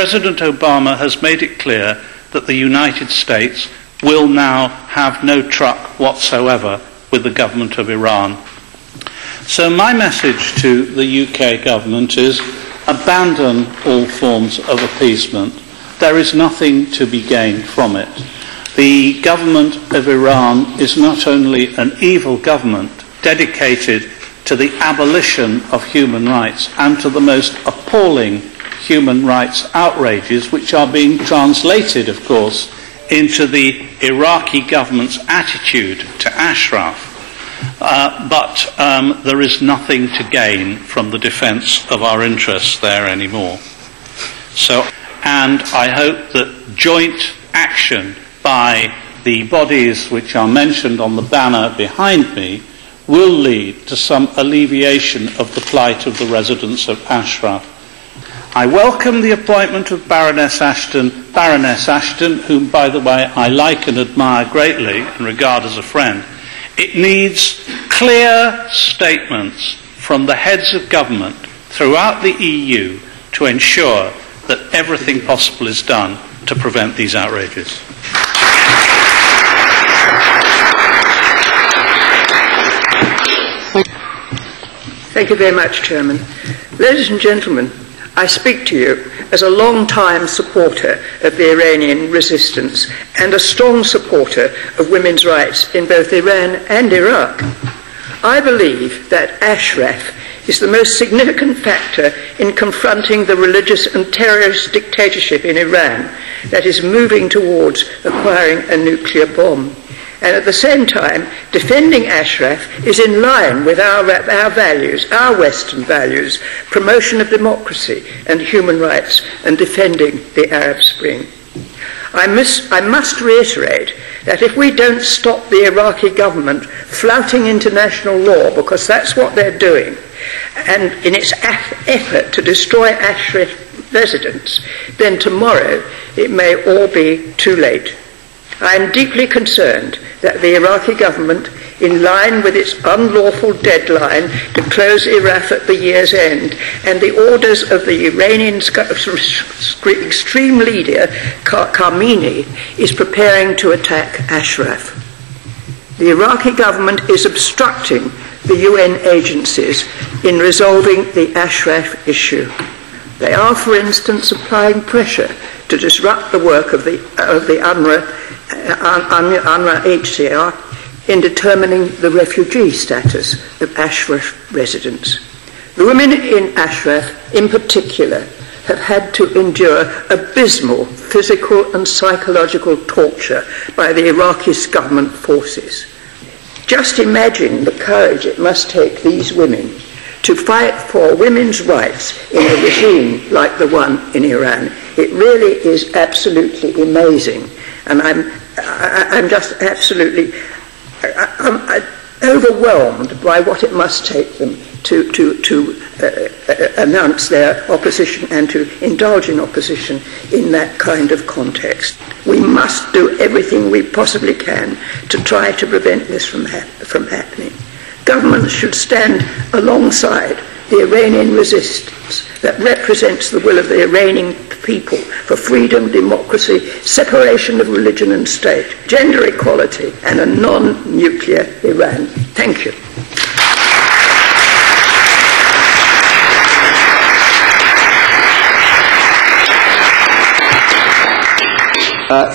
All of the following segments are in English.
President Obama has made it clear that the United States will now have no truck whatsoever with the government of Iran. So my message to the UK government is abandon all forms of appeasement. There is nothing to be gained from it. The government of Iran is not only an evil government dedicated to the abolition of human rights and to the most appalling human rights outrages, which are being translated, of course, into the Iraqi government's attitude to Ashraf. But there is nothing to gain from the defence of our interests there anymore. And I hope that joint action by the bodies which are mentioned on the banner behind me will lead to some alleviation of the plight of the residents of Ashraf. I welcome the appointment of Baroness Ashton, whom, by the way, I like and admire greatly and regard as a friend. It needs clear statements from the heads of government throughout the EU to ensure that everything possible is done to prevent these outrages. Thank you very much, Chairman. Ladies and gentlemen, I speak to you as a long-time supporter of the Iranian resistance and a strong supporter of women's rights in both Iran and Iraq. I believe that Ashraf is the most significant factor in confronting the religious and terrorist dictatorship in Iran that is moving towards acquiring a nuclear bomb. And at the same time, defending Ashraf is in line with our values, our Western values, promotion of democracy and human rights, and defending the Arab Spring. I must reiterate that if we don't stop the Iraqi government flouting international law, because that's what they're doing, and in its effort to destroy Ashraf residents, then tomorrow it may all be too late. I am deeply concerned that the Iraqi government, in line with its unlawful deadline to close Iraq at the year's end, and the orders of the Iranian extreme leader, Khamenei, is preparing to attack Ashraf. The Iraqi government is obstructing the UN agencies in resolving the Ashraf issue. They are, for instance, applying pressure to disrupt the work of the UNRWA HCR in determining the refugee status of Ashraf residents. The women in Ashraf, in particular, have had to endure abysmal physical and psychological torture by the Iraqi government forces. Just imagine the courage it must take these women to fight for women's rights in a regime like the one in Iran. It really is absolutely amazing, and I'm just absolutely overwhelmed by what it must take them to announce their opposition and to indulge in opposition in that kind of context. We must do everything we possibly can to try to prevent this from happening. Governments should stand alongside the Iranian resistance that represents the will of the Iranian people for freedom, democracy, separation of religion and state, gender equality, and a non-nuclear Iran. Thank you.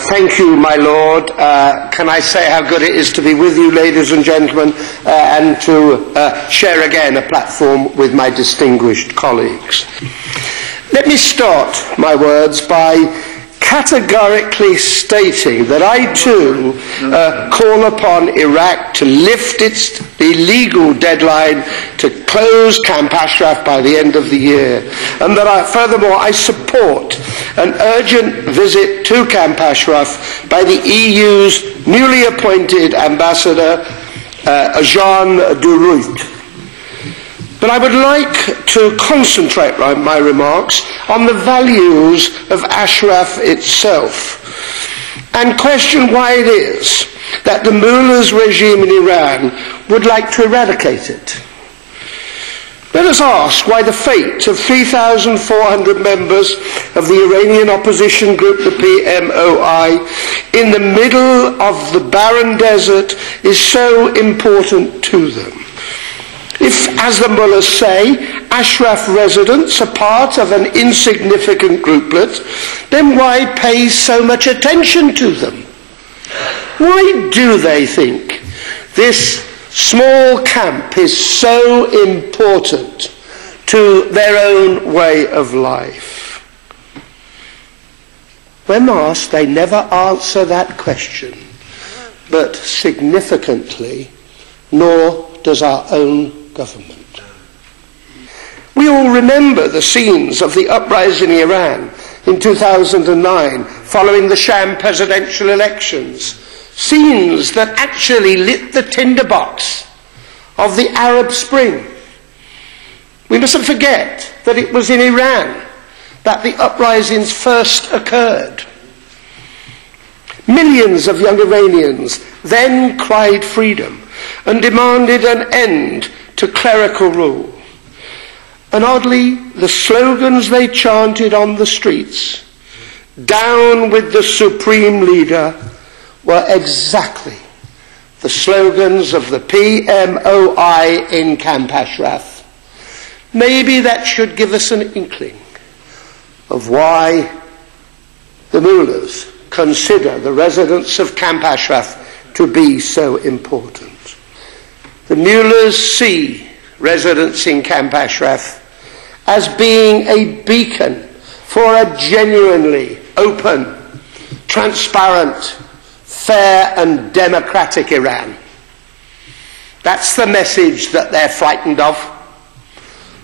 Thank you, my Lord. Can I say how good it is to be with you, ladies and gentlemen, and to share again a platform with my distinguished colleagues. Let me start my words by categorically stating that I too call upon Iraq to lift its illegal deadline to close Camp Ashraf by the end of the year, and that furthermore I support an urgent visit to Camp Ashraf by the EU's newly appointed ambassador Jean Duruit. But I would like to concentrate my remarks on the values of Ashraf itself and question why it is that the mullah's regime in Iran would like to eradicate it. Let us ask why the fate of 3,400 members of the Iranian opposition group, the PMOI, in the middle of the barren desert is so important to them. If, as the mullahs say, Ashraf residents are part of an insignificant grouplet, then why pay so much attention to them? Why do they think this small camp is so important to their own way of life? When asked, they never answer that question, but significantly, nor does our own government. We all remember the scenes of the uprising in Iran in 2009 following the sham presidential elections, scenes that actually lit the tinderbox of the Arab Spring. We mustn't forget that it was in Iran that the uprisings first occurred. Millions of young Iranians then cried freedom and demanded an end to clerical rule. And oddly, the slogans they chanted on the streets, "Down with the supreme leader," were exactly the slogans of the PMOI in Camp Ashraf. Maybe that should give us an inkling of why the mullahs consider the residents of Camp Ashraf to be so important. The mullahs see residents in Camp Ashraf as being a beacon for a genuinely open, transparent, fair and democratic Iran. That's the message that they're frightened of.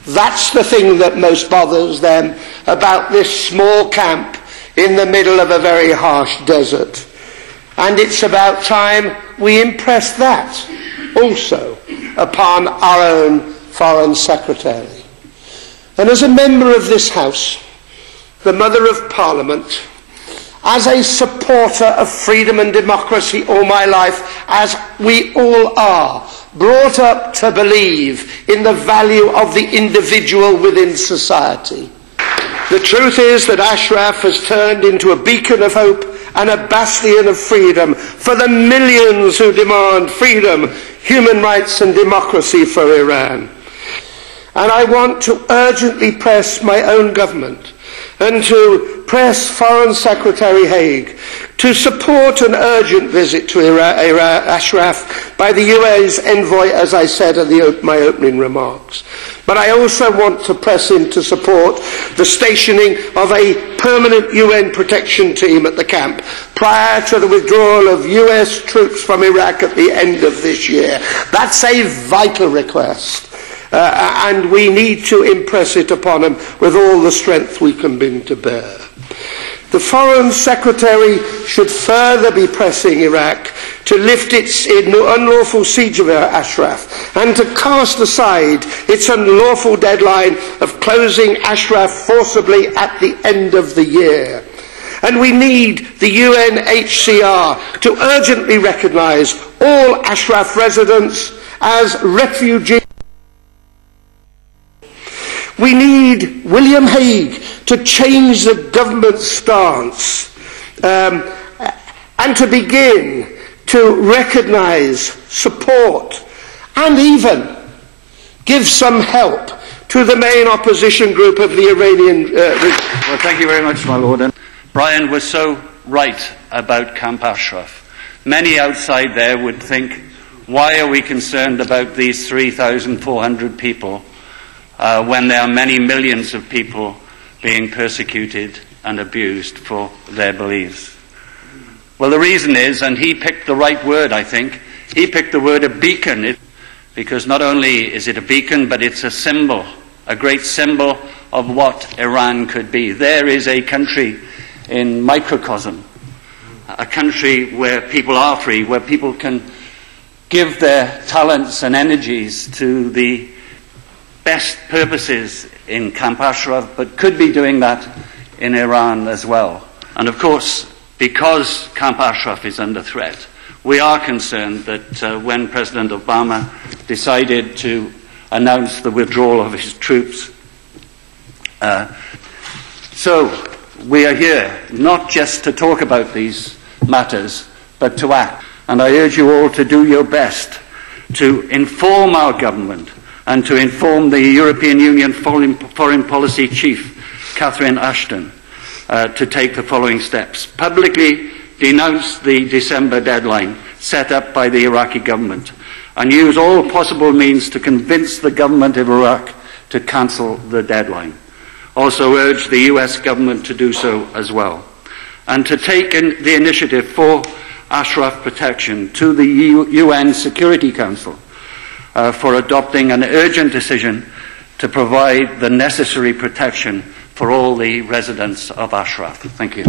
That's the thing that most bothers them about this small camp in the middle of a very harsh desert. And it's about time we impress that also upon our own Foreign Secretary. And as a member of this House, the Mother of Parliament, as a supporter of freedom and democracy all my life, as we all are, brought up to believe in the value of the individual within society. The truth is that Ashraf has turned into a beacon of hope and a bastion of freedom for the millions who demand freedom, human rights and democracy for Iran. And I want to urgently press my own government and to press Foreign Secretary Haig to support an urgent visit to Ashraf by the UAE's envoy, as I said in my opening remarks. But I also want to press him to support the stationing of a permanent UN protection team at the camp prior to the withdrawal of US troops from Iraq at the end of this year. That's a vital request. And we need to impress it upon him with all the strength we can bring to bear. The Foreign Secretary should further be pressing Iraq to lift its unlawful siege of Ashraf and to cast aside its unlawful deadline of closing Ashraf forcibly at the end of the year. And we need the UNHCR to urgently recognise all Ashraf residents as refugees. We need William Hague to change the government's stance and to begin to recognise, support and even give some help to the main opposition group of the Iranian Well, thank you very much, my Lord. And Brian was so right about Camp Ashraf. Many outside there would think, why are we concerned about these 3,400 people when there are many millions of people being persecuted and abused for their beliefs? Well, the reason is, and he picked the right word, I think, he picked the word a beacon, because not only is it a beacon, but it's a symbol, a great symbol of what Iran could be. There is a country in microcosm, a country where people are free, where people can give their talents and energies to the best purposes in Camp Ashraf, but could be doing that in Iran as well. And of course, because Camp Ashraf is under threat, we are concerned that when President Obama decided to announced the withdrawal of his troops. So we are here not just to talk about these matters, but to act. And I urge you all to do your best to inform our government and to inform the European Union Foreign Policy Chief, Catherine Ashton, to take the following steps. Publicly denounce the December deadline set up by the Iraqi government and use all possible means to convince the government of Iraq to cancel the deadline. Also urge the US government to do so as well, and to take the initiative for Ashraf protection to the UN Security Council for adopting an urgent decision to provide the necessary protection for all the residents of Ashraf. Thank you.